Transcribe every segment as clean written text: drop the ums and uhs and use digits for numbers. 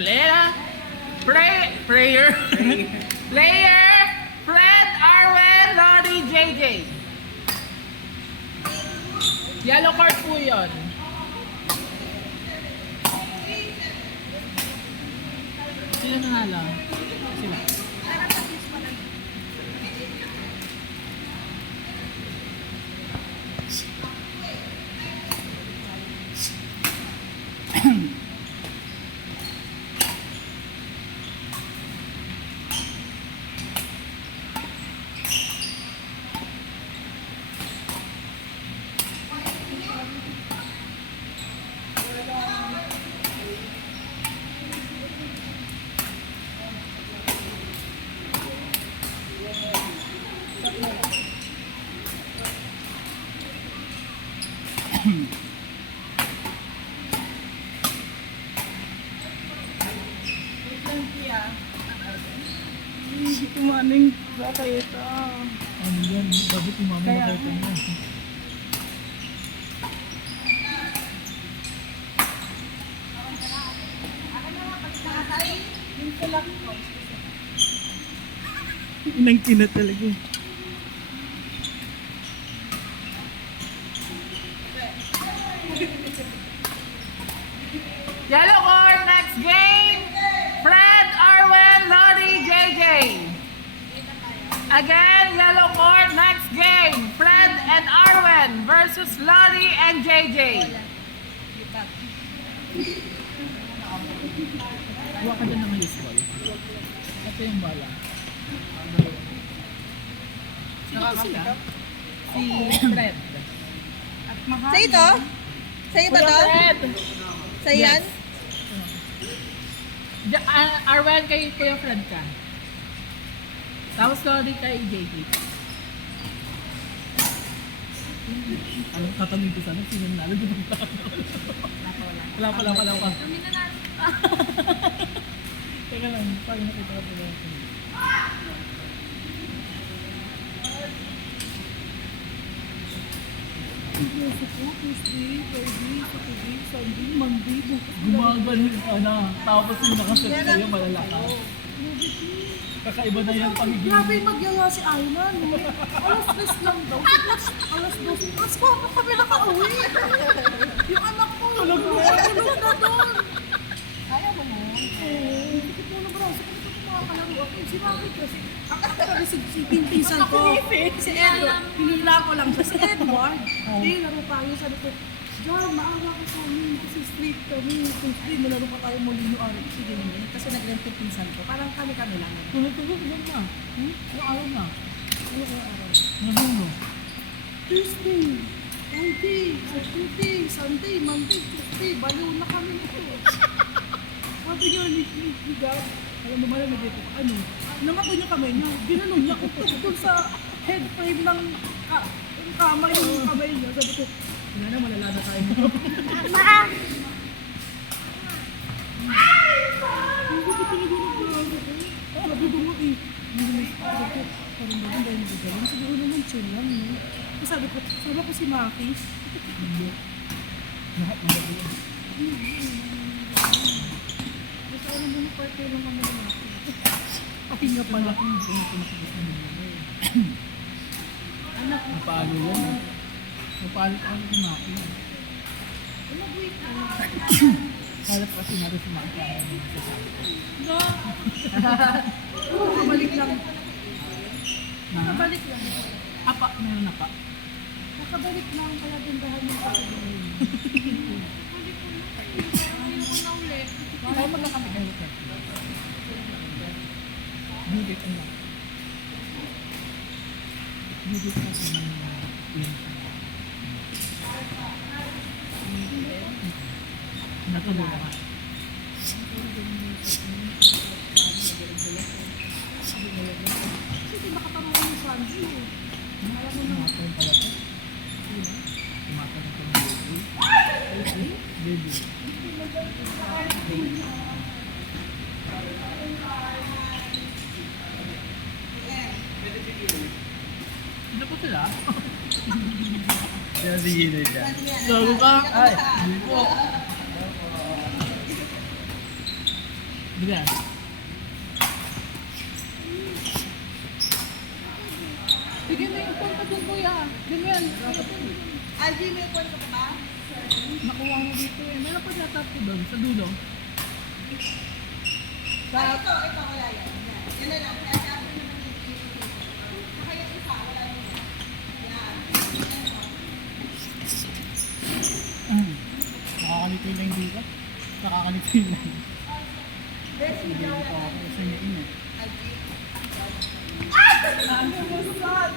Player. Player. Fred, Arwen, Lori, JJ. Yellow card po yun. Sila nanalo? Sila. Hindi kumaning raketa. Ano yan? Bakit umami na kayo ito mo? Inangkin na talaga. Yellow card, next game. Fred, Arwen, Lori, JJ. Again, yellow card, next game. Fred and Arwen versus Lori and JJ. Huwag ka dyan ng baseball. Ito yung bala. Nakakita? Si Fred. Sa ito? Sa'yo ba to? Fred! Sa yan? Arwen kay Kuya Fred ka. Tapos Lori kay JJ. Anong tatanong ko sana? Sino nalo? Di ba? Wala pa. Kami na natin. Teka lang, paano nakita ka pala? Tuesday, Friday, Saturday, Sunday, Monday, bukas. Gumagaling ka na. Tapos yung nakaset sa'yo malalakas. Kakaiba na yan pagiging. Grabe yung magyaya si Aylan. No? Alas 3 lang daw. Tapos alas 12. Tapos paano kami nakauwi? Yung anak ko, tulog na doon. Ayaw mo mo. Hindi ko na bro. Sa kanito ko makakalaro ako. Si Maki kasi, ang si pinsan ko. Si Edward. Pinila ko lang siya. Si Edward. Hindi, laro tayo. Sabi ko, John, maawa ko sa amin. Kasi street kami. Kung street, malaro pa tayo Molino Alex. Sige naman. Kasi nag-rent yung pinsan ko. Parang kami-kami lang. Tulog ilan na? Yung araw na? Ano ko araw? Nabuno. Tuesday, Friday, Saturday, Sunday, Monday, Tuesday. Baliw na kami nito. Sabi niya ni Gab, alam mo ba na dito, ano? Nangato niya kami niya. Ginanon niya. Kung sa head frame ng kamay yung kamay niya. Sabi ko, wala na, malala na tayo. Hindi ko pinagulog ko. Sabi ko mo eh. Sabi ko, parang ba yung dahil gagaling? Siguro naman chill lang, no? Kasi sabi ko si Maki. Lahat na gabi yan. Basta alam mo na parte lang kami ng Maki. Akin nga pala kung pinakinakilis na nila eh. Anak, Napalo yan eh. Napalo ka ang kumaki. wait na. Kalap kasi na rin sumaki ka ang sasabi ko. No! Nakabalik lang. Na? Nakabalik lang. Apa, meron na pa. Nakabalik lang, kaya gandahan yung pagkakalawin. Kaya mo lang kami kayo ka. Bigit ang lang. Bigit kasi ng yun. Natuloy naman. Kasi di makatanong yung Sanji eh. Alam mo na. Tumatawin pala to. Tumatawin ko ng baby. Baby. Ano po sila? Kaya sige na dyan. Gago ka? Ay, hindi po. Diyan. Sige na yung punta dun, kuya. Din yan. Algie, may point ka pa ba? Nakuha mo dito eh. Meron pa natap ko doon, sa dulo. Ito, wala yan. Yan na lang. Kasi ako naman yung saka yung isa, wala yun. Yan. Nakakalitoy lang dito. Nakakalitoy lang. Best Hindi video. ko ako sa inyo init. Algie. Ano mo saan?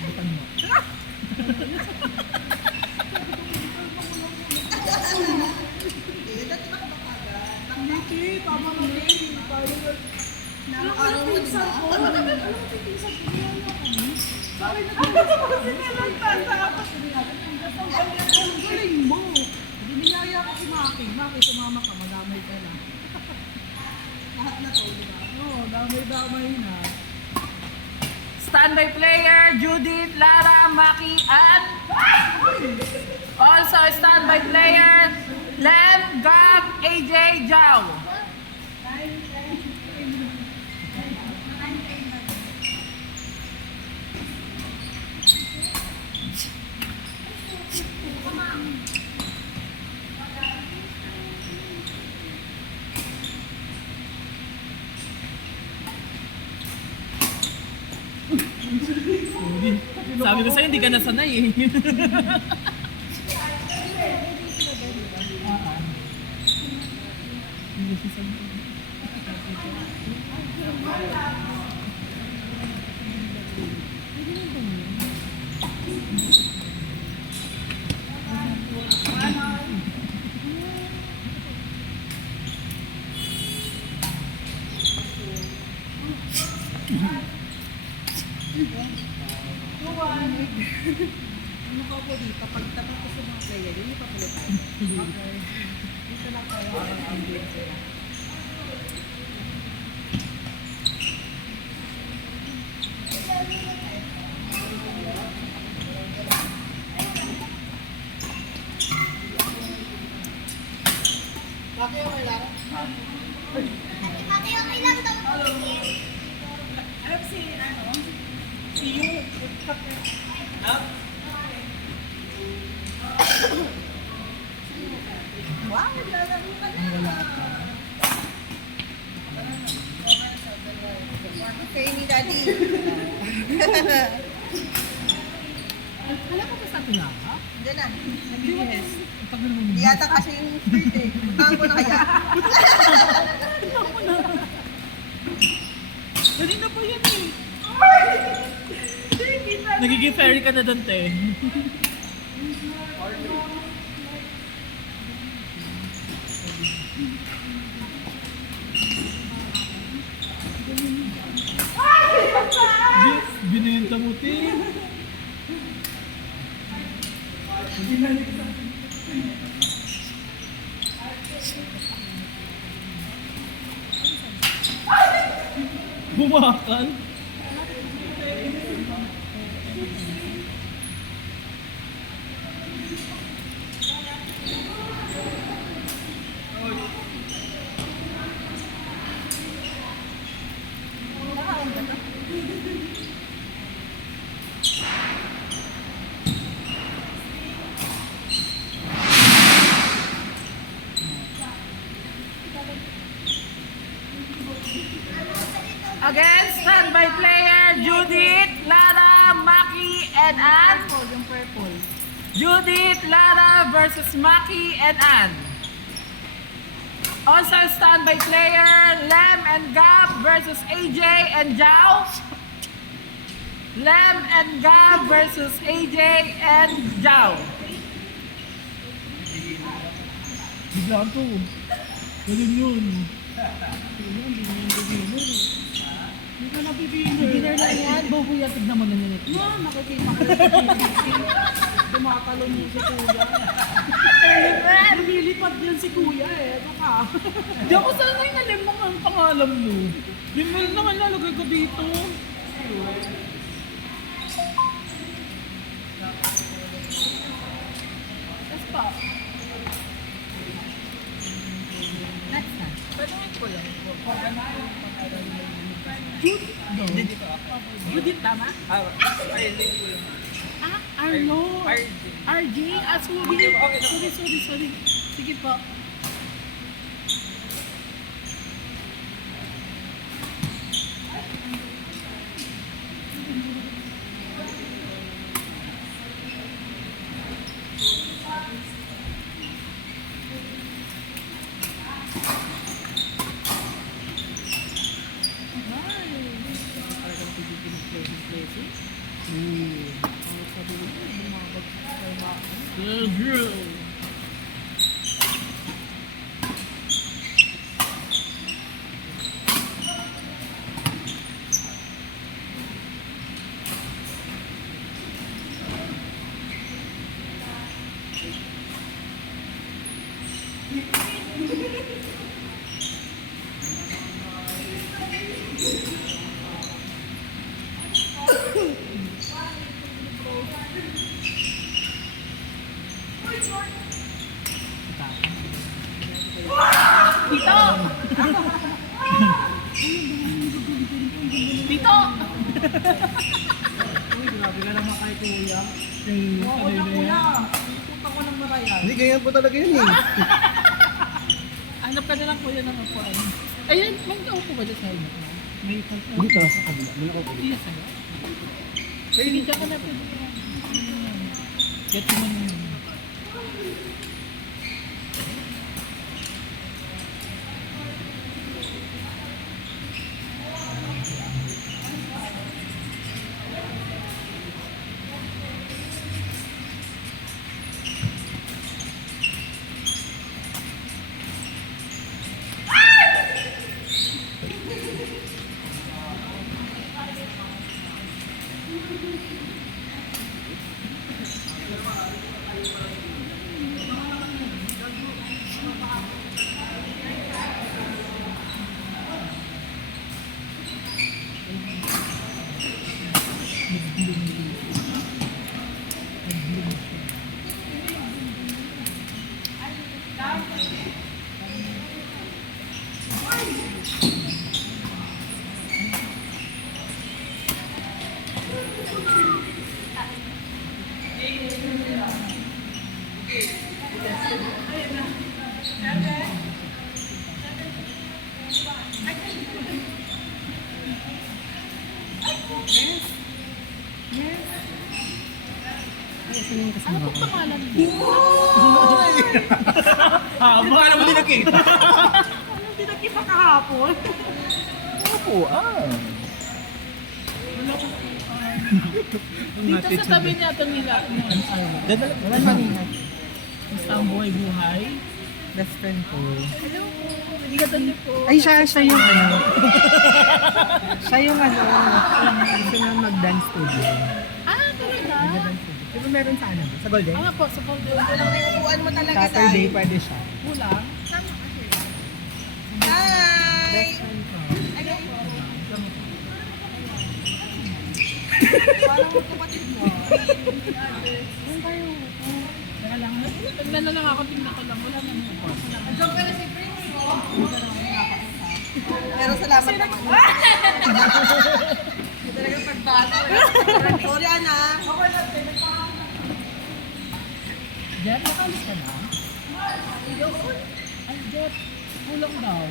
Butan mo. Eh, dati ba ka agad? Hindi, tama na din. Alam mo yung pinsan ko. Alam mo yung pinsan ko. Bakit ang galing mo. Hindi niyaya ka si Maki. Maki, sumama ka. Madamay ka na. Lahat na to, di ba? Oo, damay-damay na. Standby player, Judith, Lara, Maki, and also standby player, Lem, Gab, AJ, Jao. Sabi ko sa'yo, hindi ka nasanay eh. Hindi siya sanay. Ano ka po dito? Pag tapat ko sa mga player, hindi pa pala tayo. Okay. Dito lang tayo habang ambience sila. Bakit wala? Alam si ano? Si Yu. Wow, lalaro ka na. Okay, ni Daddy. Wala ka ba sa tinaka? Diyan na. Nag-yes. Pag naman Di yata kasi yung skirt eh. Butahan ko na kaya. Kanina pa yan eh. Nagiging fairy ka na doon, te. Binenta mo, te. Bumakal. Again, standby player, Judith, Lara, Maki, and Ann. Yung purple. Judith, Lara versus Maki and Ann. Also standby player, Lem and Gab versus AJ and Jao. Lem and Gab versus AJ and Jao. Biglaan to. Ganun yun. Hindi na happy Beginner beginner. lang yan. Babuya, tignan mo na nila. No, nakikita ko lang sa TV. Tumatalon yung si Kuya. Lumilipad yan si Kuya eh. Ano ka? Di ako sanay na limang ang pangalan mo. Limel na nga lalagay ko dito. Yes pa. Next na. Tanungin ko lang. Judith, tama? Ah, Arlo. RJ. Ah, sorry. Sige po. Good girl. Tito! Tito! Uy, grabe ka naman kay Kuya. Oo na Kuya. Pupunta ko ng Marayan. Hindi, ganyan po talaga yun eh. Hanap ka na lang Kuya ng upuan. Ayun, may kaupo ba dyan sa helmet mo? May kaupo. Dito sa kabila. May ako. Iya sa'yo. Sige, ka na pwede ka. Get mo na yun. Ano po pangalan mo? Baka naman din nakita. Anong pinagkita kahapon? Opo, Dito sa tabi niya ito nila. Wala kanina. Basta ang buhay-buhay. Best friend ko. Hello po. Nagigatan niyo po. Ay, siya yung ano. Siya yung ano. Gusto na mag-dance studio. Ah, talaga? Mag-dance studio. Di ba meron sa ano? Sa Golden? Ah, po, sa Golden. Walang may upuan mo talaga, Saturday, Day. pwede siya. Kulang. Hi! Best friend ko. Parang kapatid mo. Teka lang. Tignan na lang ako. Tignan ko lang. Wala na yung upuan. Andiyan pa na si Prince, oh. Pero salamat naman. Talagang pagbato. Sorry, Ana. Jet, nakalis ka na? Ay, Jet. Kulang daw.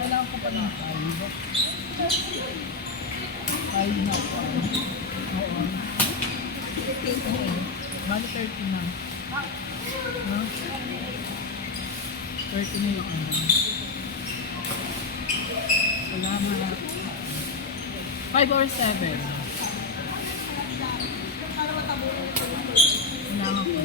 Kailangan ko pa ng 5. 5 na po. Oo. Bali 30 na. No? 30 na yung ano. Salamat. 5 or 7? Kailangan ko.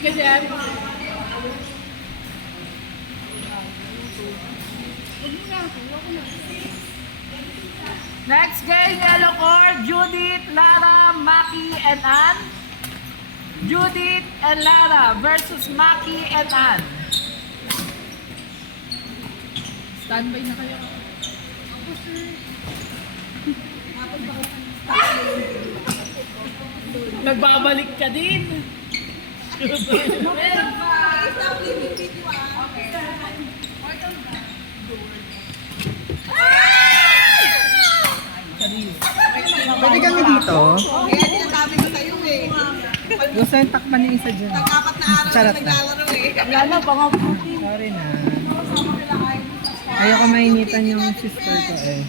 ka dyan. Next game, yellow cord, Judith, Lara, Maki, and Ann. Judith and Lara versus Maki and Ann. Standby na kayo. Nagbabalik ka din. Stop leaving video Pwede kami dito. Kaya sinasabi ko sa'yo eh. Gusto yung takpan yung isa dyan. Pag-apat na araw Charot na na. naglalaro eh. Wala na, baka puti. Sorry na. Ayoko mainitan yung sister ko eh.